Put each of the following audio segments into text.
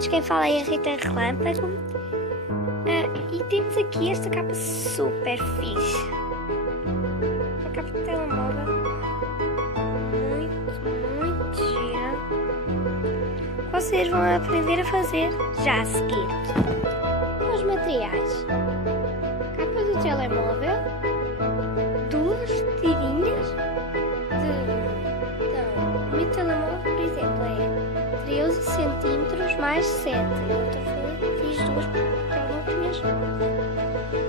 Quem fala é a Rita Relâmpago. E temos aqui esta capa super fixe. A capa de telemóvel. Muito gira. Vocês vão aprender a fazer já a seguir. Os materiais. Capa do telemóvel. Duas tirinhas. O meu telemóvel, por exemplo, é 13 centímetros mais 7. Eu fiz duas porque eu não tinha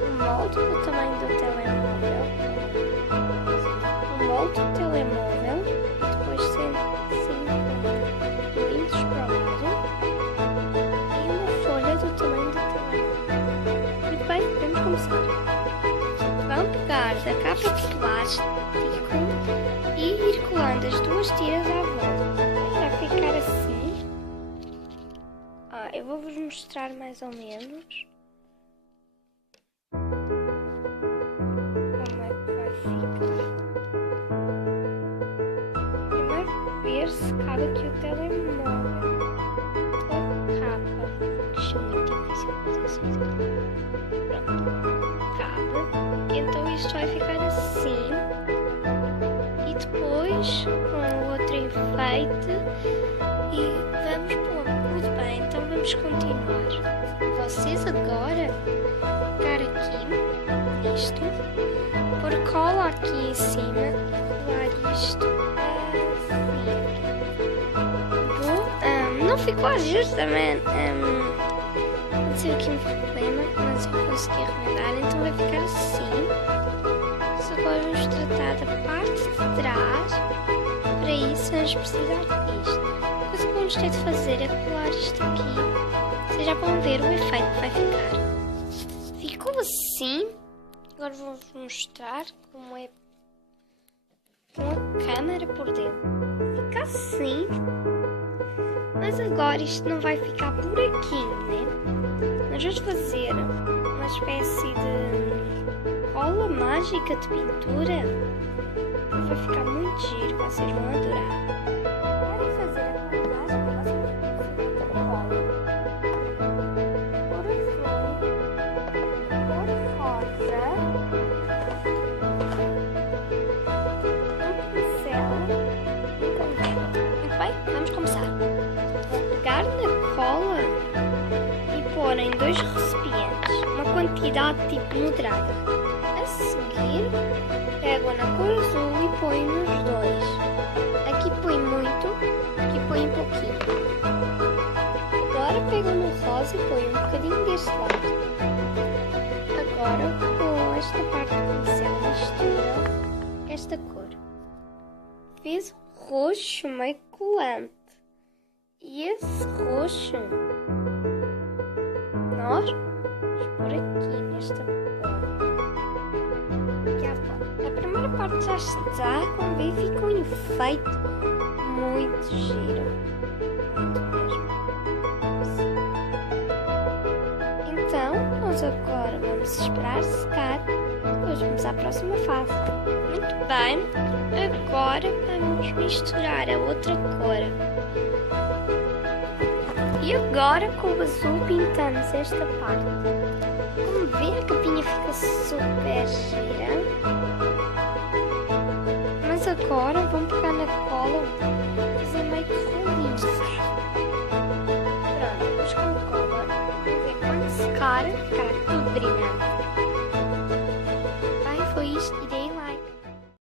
um molde do tamanho do telemóvel. Um molde do telemóvel. E depois 5 milímetros para o lado. E uma folha do tamanho do telemóvel. Muito bem, vamos começar. Vamos pegar da capa de plástico e ir colando as duas tiras à volta. Vai ficar assim. Eu vou-vos mostrar mais ou menos como é que vai ficar. Primeiro ver se cabe aqui o telemóvel. A capa, que é muito difícil fazer assim. Pronto, cabe. Então isto vai ficar assim. E depois com o outro enfeite e vamos pôr. Muito bem, então vamos continuar. Vocês agora pegar aqui isto, pôr cola aqui em cima e colar isto assim. Não ficou ajustamente. Não sei aqui um problema, mas eu consegui arrumar, então vai ficar assim. Mas agora vamos tratar da parte de trás. Para isso vamos precisar disto. A coisa que vamos ter de fazer é colar isto aqui. Vocês já vão ver o efeito que vai ficar. Ficou assim. Agora vou-vos mostrar como é com a câmera por dentro. Fica assim. Mas agora isto não vai ficar por aqui, né? Nós vamos fazer uma espécie de cola mágica de pintura. Vai ficar muito giro, vocês vão adorar. Para fazer a cola mágica, vocês vão fazer cola. Cor azul, cor rosa, um pincel e um candeeiro. Muito bem, vamos começar. Vou pegar na cola e pôr em 2 recipientes, uma quantidade tipo moderada. A seguir, pego na cor azul e ponho nos 2. Aqui põe muito, aqui põe um pouquinho. Agora pego no rosa e ponho um bocadinho deste lado. Agora com esta parte do pincel mistura esta cor. Fiz roxo meio colante. E esse roxo nós vamos por aqui nesta a primeira parte já está, como bem, fica um efeito muito giro. Muito mesmo. Então, nós agora vamos esperar secar. Depois vamos à próxima fase. Muito bem. Agora vamos misturar a outra cor. E agora com o azul pintamos esta parte. Como vê, a capinha fica super gira. Mas agora vamos pegar na cola e fazer meio que rolinhos. Pronto, vamos com cola. Vamos ver quando secar, ficar tudo brilho.